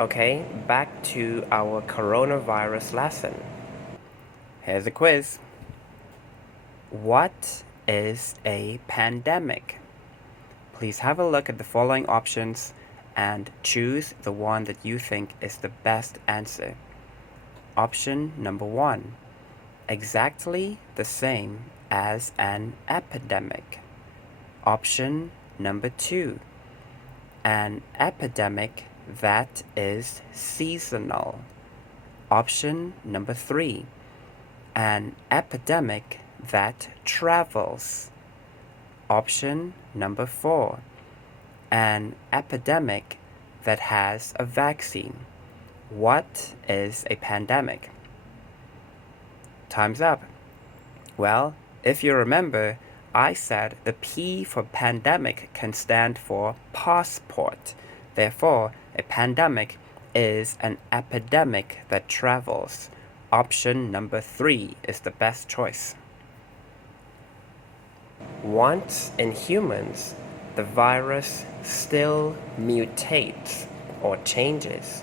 Okay, back to our coronavirus lesson. Here's a quiz. What is a pandemic? Please have a look at the following options and choose the one that you think is the best answer. Option number 1. Exactly the same as an epidemic. Option number 2. An epidemic that is seasonal. Option number 3. An epidemic that travels. Option number 4. An epidemic that has a vaccine. What is a pandemic? Time's up. Well, if you remember, I said the P for pandemic can stand for passport. Therefore, a pandemic is an epidemic that travels. Option number 3 is the best choice. Once in humans, the virus still mutates or changes,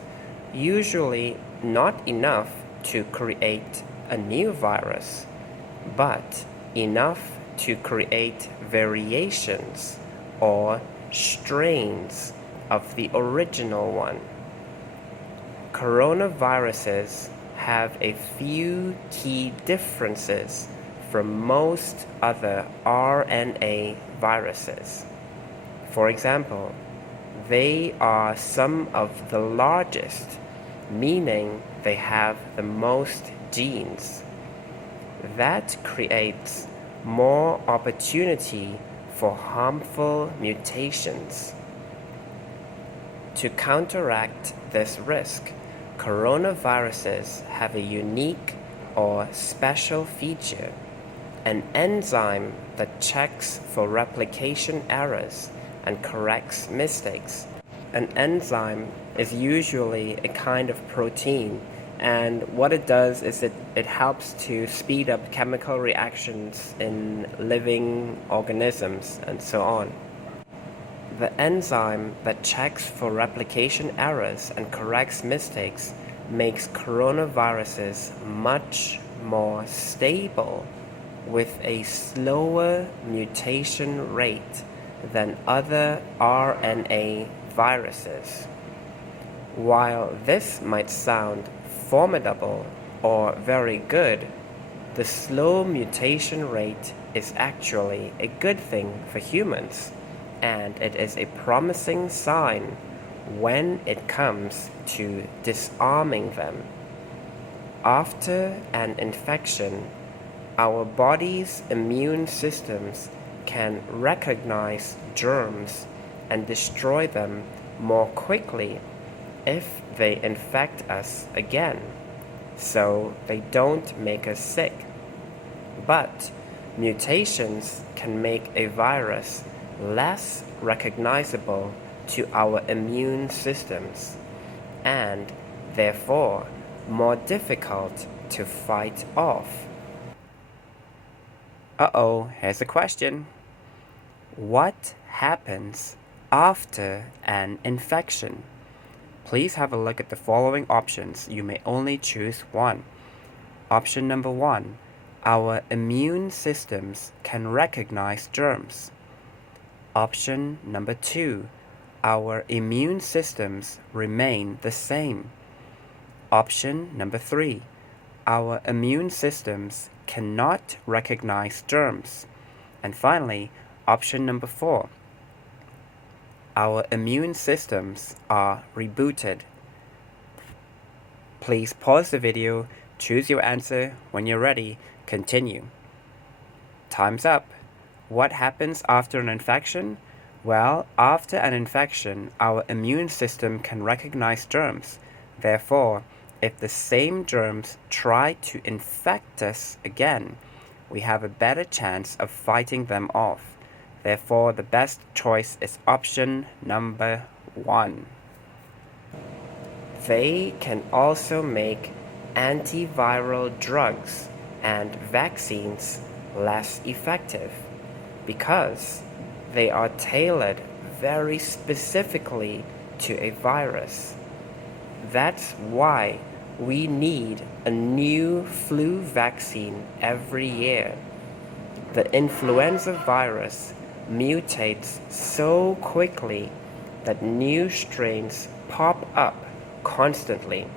usually not enough to create a new virus, but enough to create variations or strains of the original one. Coronaviruses have a few key differences from most other RNA viruses. For example, they are some of the largest, meaning they have the most genes. That creates more opportunity for harmful mutations. To counteract this risk, coronaviruses have a unique or special feature, an enzyme that checks for replication errors and corrects mistakes. An enzyme is usually a kind of protein, and what it does is it helps to speed up chemical reactions in living organisms and so on. The enzyme that checks for replication errors and corrects mistakes makes coronaviruses much more stable with a slower mutation rate than other RNA viruses. While this might sound formidable or very good, the slow mutation rate is actually a good thing for humans, and it is a promising sign when it comes to disarming them. After an infection, our body's immune systems can recognize germs and destroy them more quickly if they infect us again, so they don't make us sick. But mutations can make a virus less recognizable to our immune systems, and therefore more difficult to fight off. Here's a question. What happens after an infection? Please have a look at the following options. You may only choose one. Option number 1. Our immune systems can recognize germs. Option number 2. Our immune systems remain the same. Option number 3. Our immune systems cannot recognize germs. And finally, option number 4. Our immune systems are rebooted. Please pause the video, choose your answer. When you're ready, continue. Time's up. What happens after an infection? Well, after an infection, our immune system can recognize germs. Therefore, if the same germs try to infect us again, we have a better chance of fighting them off. Therefore, the best choice is option number 1. They can also make antiviral drugs and vaccines less effective because they are tailored very specifically to a virus. That's why we need a new flu vaccine every year. The influenza virus mutates so quickly that new strains pop up constantly.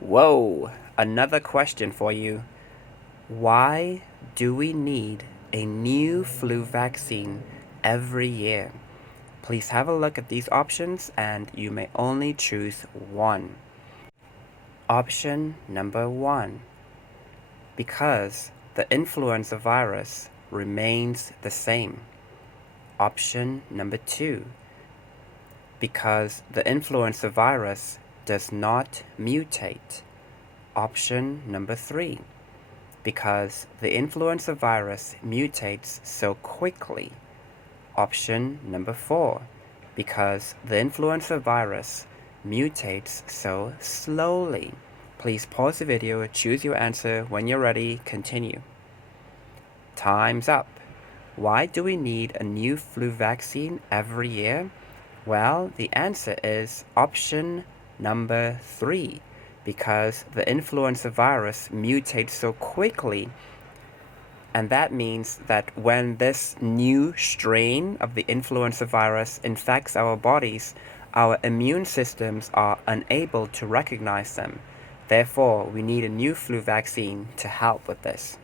Whoa, another question for you. Why do we need a new flu vaccine every year? Please have a look at these options and you may only choose one. Option number 1. Because the influenza virus remains the same. Option number 2. Because the influenza virus does not mutate. Option number 3. Because the influenza virus mutates so quickly. Option number 4. Because the influenza virus mutates so slowly. Please pause the video, choose your answer. When you're ready, continue. Time's up. Why do we need a new flu vaccine every year? Well, the answer is option number 3. Because the influenza virus mutates so quickly, and that means that when this new strain of the influenza virus infects our bodies, our immune systems are unable to recognize them. Therefore, we need a new flu vaccine to help with this.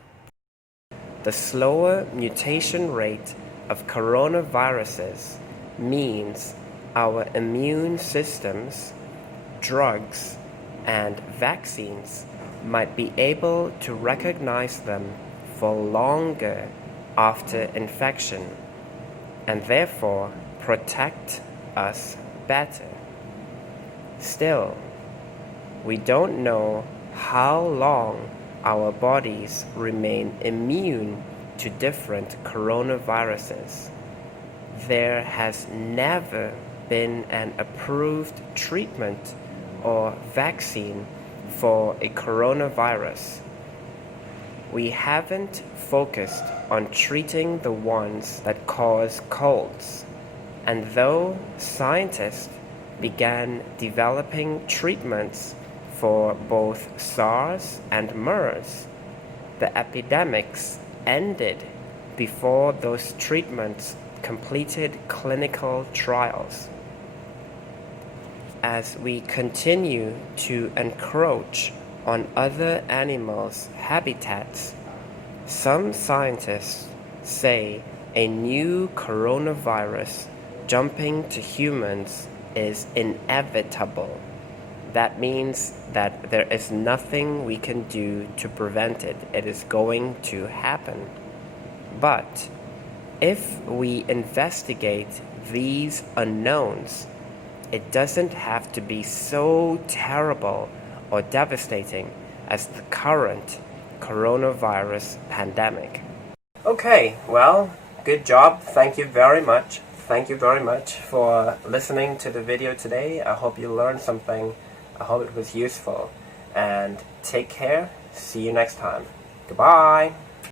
The slower mutation rate of coronaviruses means our immune systems, drugs, and vaccines might be able to recognize them for longer after infection and therefore protect us better. Still, we don't know how long our bodies remain immune to different coronaviruses. There has never been an approved treatment or vaccine for a coronavirus. We haven't focused on treating the ones that cause colds, and though scientists began developing treatments for both SARS and MERS, the epidemics ended before those treatments completed clinical trials. As we continue to encroach on other animals' habitats, some scientists say a new coronavirus jumping to humans is inevitable. That means that there is nothing we can do to prevent it. It is going to happen. But if we investigate these unknowns, it doesn't have to be so terrible or devastating as the current coronavirus pandemic. Okay, well, good job. Thank you very much. Thank you very much for listening to the video today. I hope you learned something. I hope it was useful. And take care. See you next time. Goodbye.